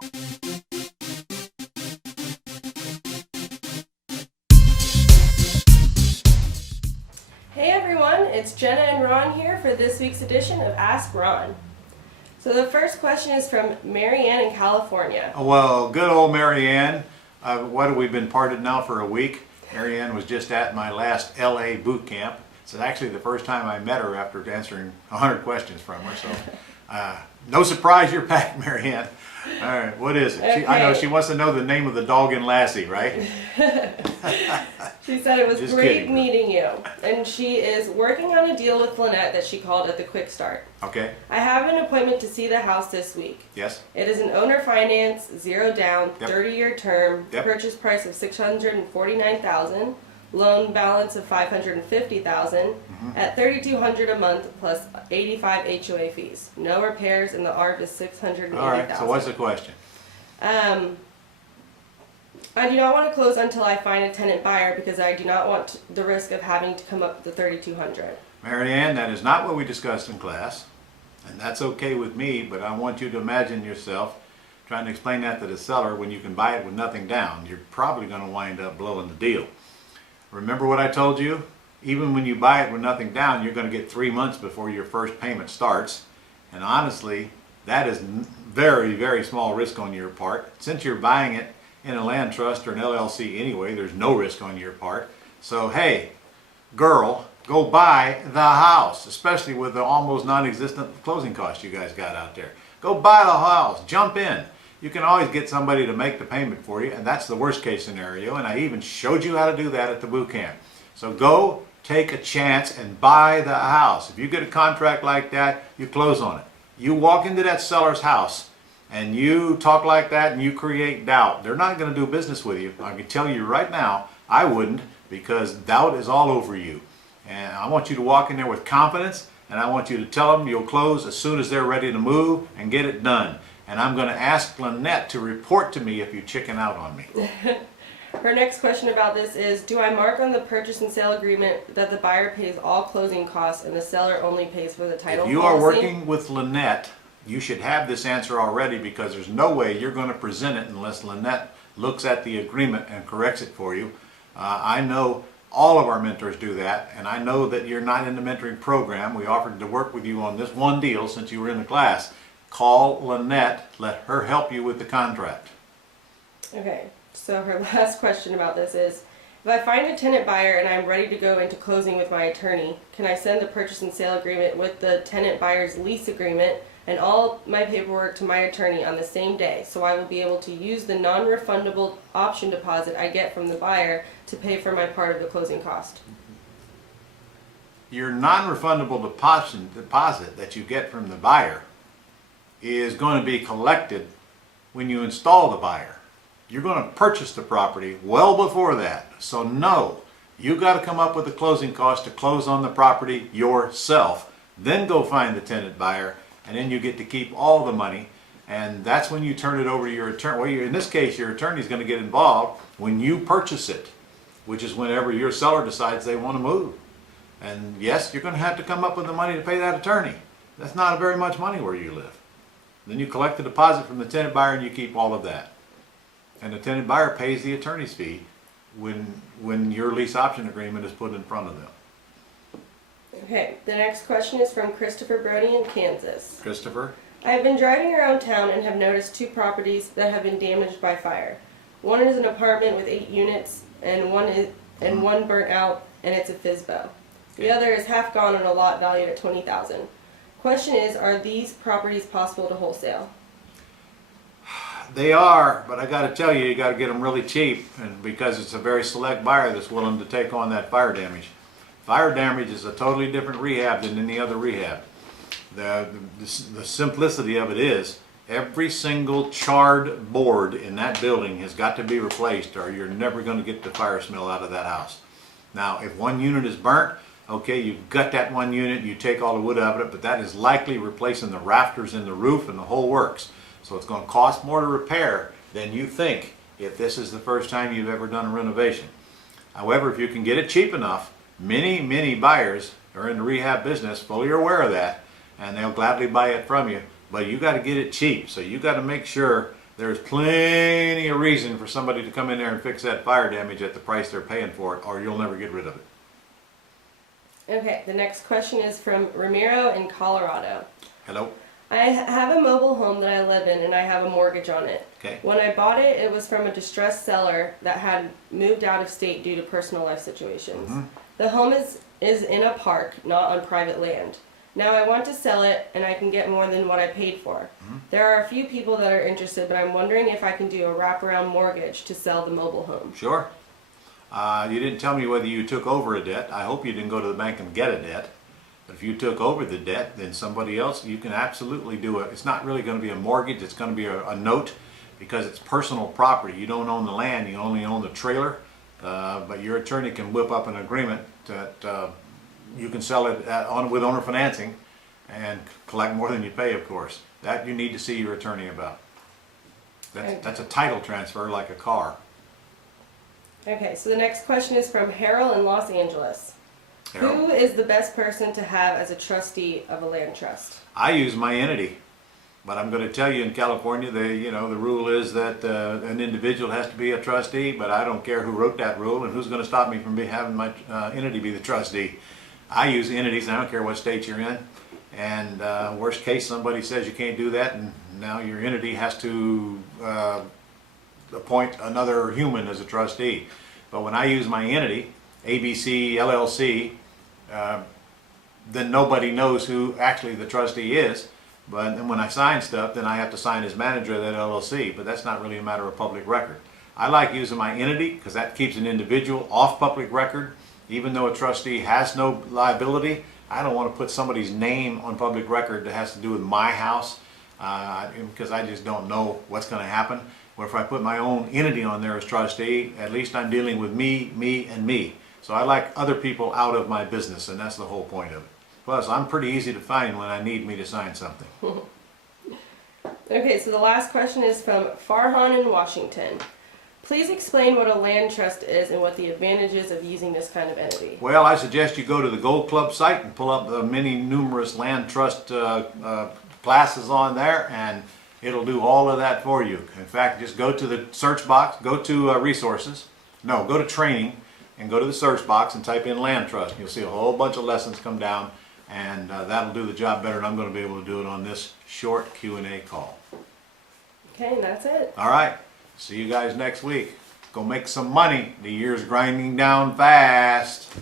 Hey everyone, it's Jenna and Ron here for this week's edition of Ask Ron. So the first question is from Marianne in California. Well, good old Marianne. What have we been parted now for a week? Marianne was just at my last LA boot camp. It's actually the first time I met her after answering 100 questions from her. So no surprise you're back, Marianne. All right, what is it? Okay. I know she wants to know the name of the dog in Lassie, right? She said it was Just great kidding. meeting you. And she is working on a deal with Lynette that she called at the Quick Start. Okay, I have an appointment to see the house this week. yes, It is an owner finance, 0 down, Yep. 30-year term, Yep. purchase price of $649,000, loan balance of $550,000 at $3,200 a month plus 85 HOA fees. No repairs, and the ARV is $680,000. all right, so what's the question? I do not want to close until I find a tenant buyer because I do not want the risk of having to come up with the $3,200. Marianne, that is not what we discussed in class, and that's okay with me, but I want you to imagine yourself trying to explain that to the seller when you can buy it with nothing down. You're probably going to wind up blowing the deal. Remember what I told you? Even when you buy it with nothing down, you're going to get 3 months before your first payment starts, and honestly, that is very, very small risk on your part. Since you're buying it in a land trust or an LLC anyway, there's no risk on your part. So hey, girl, go buy the house, especially with the almost non-existent closing costs you guys got out there. Go buy the house, jump in. You can always get somebody to make the payment for you, and that's the worst case scenario, and I even showed you how to do that at the boot camp. So go take a chance and buy the house. If you get a contract like that, you close on it. You walk into that seller's house and you talk like that and you create doubt, they're not going to do business with you. I can tell you right now, I wouldn't, because doubt is all over you. And I want you to walk in there with confidence, and I want you to tell them you'll close as soon as they're ready to move and get it done. And I'm going to ask Lynette to report to me if you chicken out on me. Her next question about this is, do I mark on the purchase and sale agreement that the buyer pays all closing costs and the seller only pays for the title If you policy? are working with Lynette, you should have this answer already, because there's no way you're going to present it unless Lynette looks at the agreement and corrects it for you. I know all of our mentors do that, and I know that you're not in the mentoring program. We offered to work with you on this one deal since you were in the class. Call Lynette, let her help you with the contract. Okay, so her last question about this is, if I find a tenant buyer and I'm ready to go into closing with my attorney, can I send the purchase and sale agreement with the tenant buyer's lease agreement and all my paperwork to my attorney on the same day, so I will be able to use the non-refundable option deposit I get from the buyer to pay for my part of the closing cost? Your non-refundable deposit that you get from the buyer is going to be collected when you install the buyer. You're going to purchase the property well before that. So no, you got to come up with the closing cost to close on the property yourself. Then go find the tenant buyer, and then you get to keep all the money. And that's when you turn it over to your attorney. Well, in this case, your attorney is going to get involved when you purchase it, which is whenever your seller decides they want to move. And yes, you're going to have to come up with the money to pay that attorney. That's not very much money where you live. Then you collect the deposit from the tenant buyer and you keep all of that. And the tenant buyer pays the attorney's fee when your lease option agreement is put in front of them. Okay, the next question is from Christopher Brody in Kansas. Christopher? I have been driving around town and have noticed 2 properties that have been damaged by fire. One is an apartment with 8 units, and one burnt out, and it's a FSBO. The other is half gone on a lot valued at $20,000. Question is, are these properties possible to wholesale? They are, but I got to tell you, you got to get them really cheap, and because it's a very select buyer that's willing to take on that fire damage. Fire damage is a totally different rehab than any other rehab. The simplicity of it is, every single charred board in that building has got to be replaced, or you're never going to get the fire smell out of that house. Now, if one unit is burnt, okay, you gut that one unit, you take all the wood out of it, but that is likely replacing the rafters in the roof and the whole works. So it's going to cost more to repair than you think if this is the first time you've ever done a renovation. However, if you can get it cheap enough, many buyers are in the rehab business, fully aware of that, and they'll gladly buy it from you. But you got to get it cheap, so you got to make sure there's plenty of reason for somebody to come in there and fix that fire damage at the price they're paying for it, or you'll never get rid of it. Okay, the next question is from Ramiro in Colorado. Hello? I have a mobile home that I live in and I have a mortgage on it. Okay. When I bought it, it was from a distressed seller that had moved out of state due to personal life situations. Mhm. The home is in a park, not on private land. Now I want to sell it and I can get more than what I paid for. There are a few people that are interested, but I'm wondering if I can do a wraparound mortgage to sell the mobile home. Sure. You didn't tell me whether you took over a debt. I hope you didn't go to the bank and get a debt. But if you took over the debt, then somebody else, you can absolutely do it. It's not really going to be a mortgage. It's going to be a note because it's personal property. You don't own the land. You only own the trailer. But your attorney can whip up an agreement that you can sell it with owner financing and collect more than you pay, of course. That you need to see your attorney about. That's a title transfer like a car. Okay, so the next question is from Harold in Los Angeles. Harold? Who is the best person to have as a trustee of a land trust? I use my entity, but I'm going to tell you in California, the rule is that an individual has to be a trustee, but I don't care who wrote that rule and who's going to stop me from having my entity be the trustee. I use entities, and I don't care what state you're in. And worst case, somebody says you can't do that, and now your entity has to appoint another human as a trustee. But when I use my entity, ABC LLC, then nobody knows who actually the trustee is. But then when I sign stuff, then I have to sign as manager of that LLC. But that's not really a matter of public record. I like using my entity because that keeps an individual off public record. Even though a trustee has no liability, I don't want to put somebody's name on public record that has to do with my house because I just don't know what's going to happen. Where if I put my own entity on there as trustee, at least I'm dealing with me, and me. So I like other people out of my business, and that's the whole point of it. Plus, I'm pretty easy to find when I need me to sign something. Okay, so the last question is from Farhan in Washington. Please explain what a land trust is and what the advantages of using this kind of entity. Well, I suggest you go to the Gold Club site and pull up the numerous land trust classes on there, and it'll do all of that for you. In fact, just go to the search box, go to resources, no, go to training, and go to the search box and type in land trust. You'll see a whole bunch of lessons come down, and that'll do the job better than I'm going to be able to do it on this short Q&A call. Okay, and that's it. All right, see you guys next week. Go make some money. The year's grinding down fast.